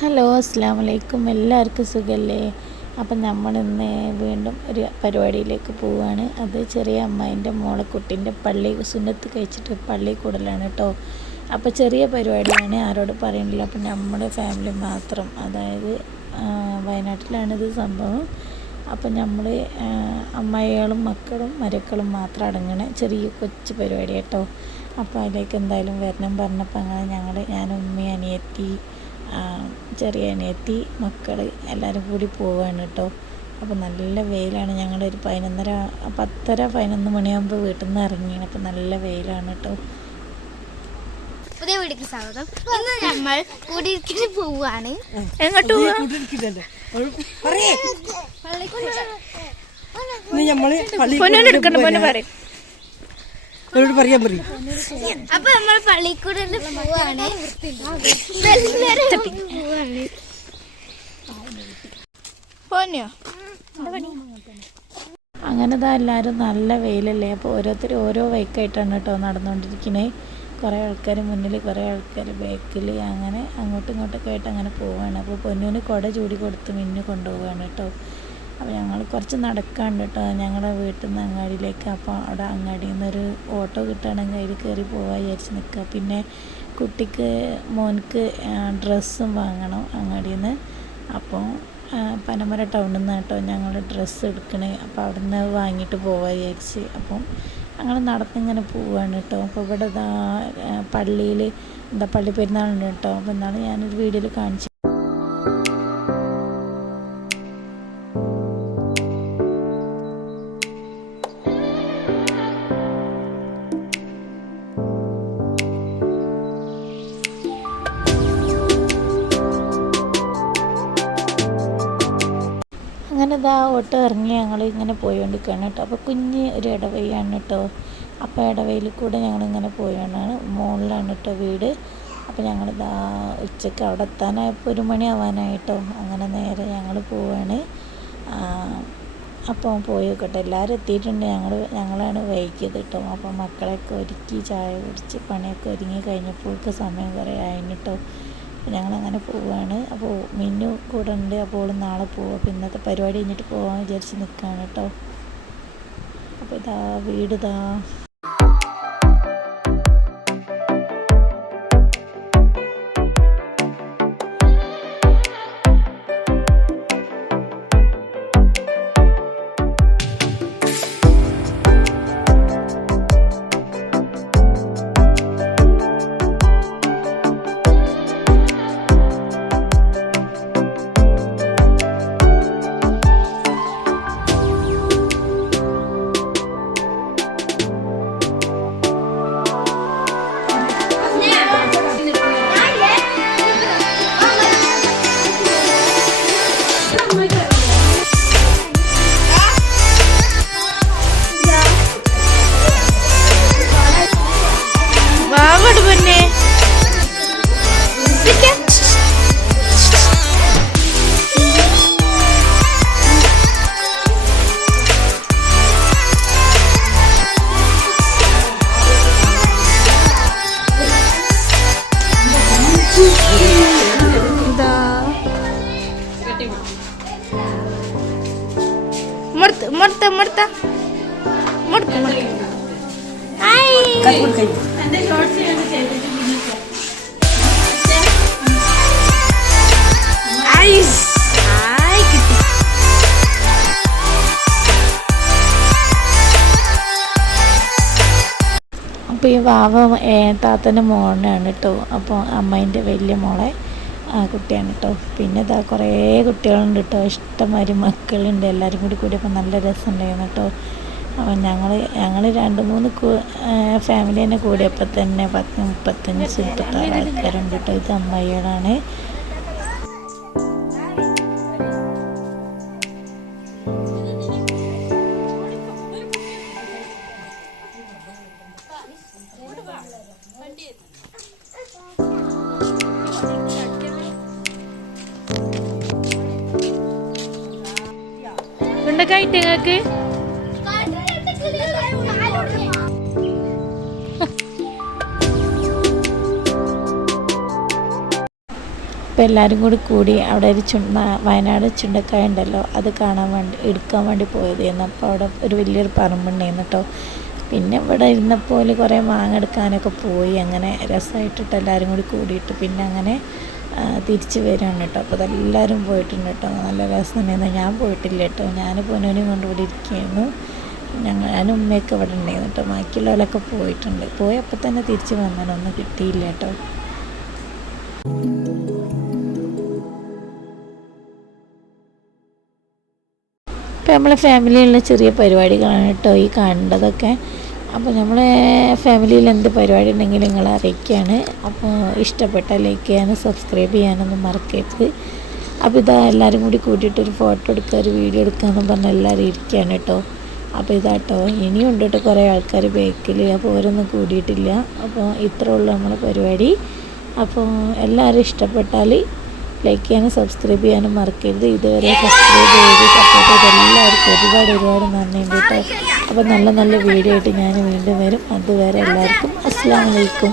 Hello അസ്സാം വലൈക്കും എല്ലാവർക്കും സുഖമല്ലേ അപ്പം നമ്മളിന്ന് വീണ്ടും ഒരു പരിപാടിയിലേക്ക് പോവുകയാണ്. അത് ചെറിയ അമ്മായിന്റെ മോളെ കുട്ടീന്റെ പള്ളി സുന്നത്ത് കഴിച്ചിട്ട് പള്ളി കൂടലാണ് കേട്ടോ അപ്പോൾ ചെറിയ പരിപാടിയാണ് ആരോട് പറയണില്ല. അപ്പം നമ്മുടെ ഫാമിലി മാത്രം അതായത് വയനാട്ടിലാണിത് സംഭവം. അപ്പം നമ്മൾ അമ്മായികളും മക്കളും മരക്കളും മാത്രം അടങ്ങണ ചെറിയ കൊച്ചു പരിപാടി കേട്ടോ അപ്പോൾ അതിലേക്ക് എന്തായാലും വരണം പറഞ്ഞപ്പോൾ അങ്ങനെ ഞങ്ങൾ ഞാൻ ഉമ്മ അനിയത്തി ചെറിയ അനിയത്തി മക്കൾ എല്ലാവരും കൂടി പോവുകയാണ് കേട്ടോ. അപ്പോൾ നല്ല വെയിലാണ്. ഞങ്ങൾ ഒരു പതിനൊന്നര പത്തര പതിനൊന്ന് മണിയാകുമ്പോൾ വീട്ടിൽ നിന്ന് ഇറങ്ങിയാണ് അപ്പോൾ നല്ല വെയിലാണ് കേട്ടോ. പുതിയ വീടിക്ക് സ്വാഗതം. ഇന്ന് നമ്മൾ കൂടിയിരിക്കിന് പോവാണ്. എങ്ങോട്ട് പോവാ? പറയേ. ഇന്ന് ഞമ്മൾ പള്ളി പൊന്നോനെടുക്കണം പൊന്നു പറയും. അവരോട് പറയാൻ പറയും. അപ്പൊ നമ്മൾ പോവാണ്. എല്ലാവരും നല്ല വെയിലല്ലേ? അപ്പോൾ ഓരോരുത്തർ ഓരോ വൈക്കായിട്ടാണ് കേട്ടോ നടന്നുകൊണ്ടിരിക്കുന്നത് കുറേ ആൾക്കാർ മുന്നിൽ കുറേ ആൾക്കാർ ബാക്കിൽ അങ്ങനെ അങ്ങോട്ടും ഇങ്ങോട്ടൊക്കെ ആയിട്ട് അങ്ങനെ പോവാണ്. അപ്പോൾ പൊന്നുവിന് കുട ചൂടി കൊടുത്ത് മിന്നു കൊണ്ടുപോവുകയാണ് കേട്ടോ. അപ്പോൾ ഞങ്ങൾ കുറച്ച് നടക്കാണ്ട് കേട്ടോ ഞങ്ങളുടെ വീട്ടിൽ നിന്ന് അങ്ങാടിയിലേക്ക് അപ്പോൾ അവിടെ അങ്ങാടിയിൽ നിന്നൊരു ഓട്ടോ കിട്ടുകയാണെങ്കിൽ അതിൽ കയറി പോകാൻ വിചാരിച്ച് നിൽക്കുക പിന്നെ കുട്ടിക്ക് മോൻക്ക് ഡ്രസ്സും വാങ്ങണം അങ്ങാടിയിൽ നിന്ന് അപ്പോൾ പനമര ടൗണിൽ നിന്ന് കേട്ടോ ഞങ്ങൾ ഡ്രസ്സ് എടുക്കണേ. അപ്പോൾ അവിടെ നിന്ന് വാങ്ങിയിട്ട് പോകാൻ വിചാരിച്ച്. അപ്പം ഞങ്ങൾ നടന്നിങ്ങനെ പോവുകയാണ് കേട്ടോ അപ്പോൾ ഇവിടെ ഇതാ പള്ളിയിൽ എന്താ പള്ളി പെരുന്നാളുണ്ട് കേട്ടോ അപ്പോൾ എന്നാണ് ഞാനൊരു വീഡിയോയിൽ കാണിച്ചു ഇതാ ഓട്ടോ ഇറങ്ങി ഞങ്ങൾ ഇങ്ങനെ പോയോണ്ടിരിക്കുകയാണ് കേട്ടോ അപ്പോൾ കുഞ്ഞ് ഒരു ഇടവഴിയാണ് കേട്ടോ അപ്പോൾ ഇടവഴിയിൽ കൂടെ ഞങ്ങളിങ്ങനെ പോയാണ് മുകളിലാണ് കേട്ടോ വീട്. അപ്പോൾ ഞങ്ങൾ ദാ ഉച്ചയ്ക്ക് അവിടെ എത്താനായപ്പോൾ ഒരു മണി ആവാനായിട്ടോ അങ്ങനെ നേരെ ഞങ്ങൾ പോവാണ്. അപ്പോൾ പോയി നോക്കട്ടെ എല്ലാവരും എത്തിയിട്ടുണ്ട്. ഞങ്ങൾ ഞങ്ങളാണ് വൈകിയത് കേട്ടോ അപ്പോൾ മക്കളെയൊക്കെ ഒരുക്കി ചായ കുടിച്ച് പണിയൊക്കെ ഒരുങ്ങി കഴിഞ്ഞപ്പോഴൊക്കെ സമയം കുറേ ആയിട്ടോ അപ്പോൾ ഞങ്ങളങ്ങനെ പോവുകയാണ് അപ്പോൾ മിന്നു കൂടെ ഉണ്ട് അപ്പോൾ ഓൾ നാളെ പോവും. അപ്പോൾ ഇന്നത്തെ പരിപാടി കഴിഞ്ഞിട്ട് പോകാൻ വിചാരിച്ച് നിൽക്കുകയാണ് കേട്ടോ അപ്പോൾ ഇതാ വീട് ഇതാ വാങ്ങോട്ട് പൊന്നെ മുർത്ത് മുർത്ത മുടുക്ക് മുടുക്ക്. അപ്പോൾ ഈ വാവ താത്തന്റെ മോനാണ് കേട്ടോ. അപ്പോൾ അമ്മേന്റെ വലിയ മോളെ. ആ കുട്ടിയാണ് കേട്ടോ പിന്നെ ഇതാ കുറേ കുട്ടികളുണ്ട് കേട്ടോ ഇഷ്ടംമാതിരി മക്കളുണ്ട്. എല്ലാവരും കൂടി കൂടിയപ്പോൾ നല്ല രസമുണ്ടായിരുന്നു കേട്ടോ അപ്പം ഞങ്ങൾ ഞങ്ങൾ രണ്ട് മൂന്ന് ഫാമിലി തന്നെ കൂടിയപ്പോൾ തന്നെ പത്ത് മുപ്പത്തഞ്ച് മുപ്പത്താറ് ആൾക്കാരുണ്ട് കേട്ടോ ഇത് അമ്മയോടാണ്. ഉണ്ടക്കായിട്ട് നിങ്ങൾക്ക്? അപ്പോൾ എല്ലാവരും കൂടി കൂടി അവിടെ ഒരു ചുണ്ട വയനാട് ചുണ്ടക്കായ ഉണ്ടല്ലോ അത് കാണാൻ വേണ്ടി എടുക്കാൻ വേണ്ടി പോയതായിരുന്നു. അപ്പോൾ അവിടെ ഒരു വലിയൊരു പറമ്പുണ്ടായിരുന്നു കേട്ടോ പിന്നെ ഇവിടെ ഇരുന്നപ്പോൾ കുറേ മാങ്ങ എടുക്കാനൊക്കെ പോയി. അങ്ങനെ രസമായിട്ടിട്ട് എല്ലാവരും കൂടി കൂടിയിട്ട് പിന്നെ അങ്ങനെ തിരിച്ച് വരികയാണ് കേട്ടോ. അപ്പോൾ അതെല്ലാവരും പോയിട്ടുണ്ട് കേട്ടോ. നല്ല രസം തന്നെയായിരുന്നു ഞാൻ പോയിട്ടില്ല കേട്ടോ. ഞാൻ പൊന്നൂനെയും കൊണ്ട് ഇവിടെ ഇരിക്കുകയായിരുന്നു. ഞങ്ങൾ ഞാനും ഉമ്മയൊക്കെ ഇവിടെ ഉണ്ടായിരുന്നു കേട്ടോ. ബാക്കിയുള്ളവരൊക്കെ പോയിട്ടുണ്ട്. പോയപ്പോൾ തന്നെ തിരിച്ച് വന്നാലൊന്നും കിട്ടിയില്ല കേട്ടോ. ഇപ്പോൾ നമ്മളെ ഫാമിലിയിലുള്ള ചെറിയ പരിപാടികളാണ് കേട്ടോ ഈ കാണേണ്ടതൊക്കെ അപ്പോൾ നമ്മളെ ഫാമിലിയിൽ എന്ത് പരിപാടി ഉണ്ടെങ്കിലും നിങ്ങൾ അറിയിക്കുകയാണ് അപ്പോൾ ഇഷ്ടപ്പെട്ട ലൈക്ക് ചെയ്യാനും സബ്സ്ക്രൈബ് ചെയ്യാനൊന്നും മറക്കരുത്. അപ്പോൾ ഇതാ എല്ലാവരും കൂടി കൂട്ടിയിട്ട് ഒരു ഫോട്ടോ എടുക്കുക ഒരു വീഡിയോ എടുക്കുക എന്ന് പറഞ്ഞ് എല്ലാവരും ഇരിക്കുകയാണ് കേട്ടോ. അപ്പോൾ ഇതാട്ടോ ഇനിയും ഉണ്ട് കേട്ടോ കുറേ ആൾക്കാർ ബേക്കിൽ അപ്പോൾ ഓരോന്നും കൂടിയിട്ടില്ല. അപ്പോൾ ഇത്രേ ഉള്ളൂ നമ്മളെ പരിപാടി. അപ്പോൾ എല്ലാവരും ഇഷ്ടപ്പെട്ടാൽ ലൈക്ക് ചെയ്യാനും സബ്സ്ക്രൈബ് ചെയ്യാനും മറക്കരുത്. ഇതുവരെ സബ്സ്ക്രൈബ് ചെയ്ത് സപ്പോർട്ട് ചെയ്ത് എല്ലാവർക്കും ഒരുപാട് ഒരുപാട് നന്ദിയുണ്ട് കേട്ടോ. അപ്പോൾ നല്ല നല്ല വീഡിയോ ആയിട്ട് ഞാൻ വീണ്ടും വരും. അതുവരെ എല്ലാവർക്കും അസ്സാം വലൈക്കും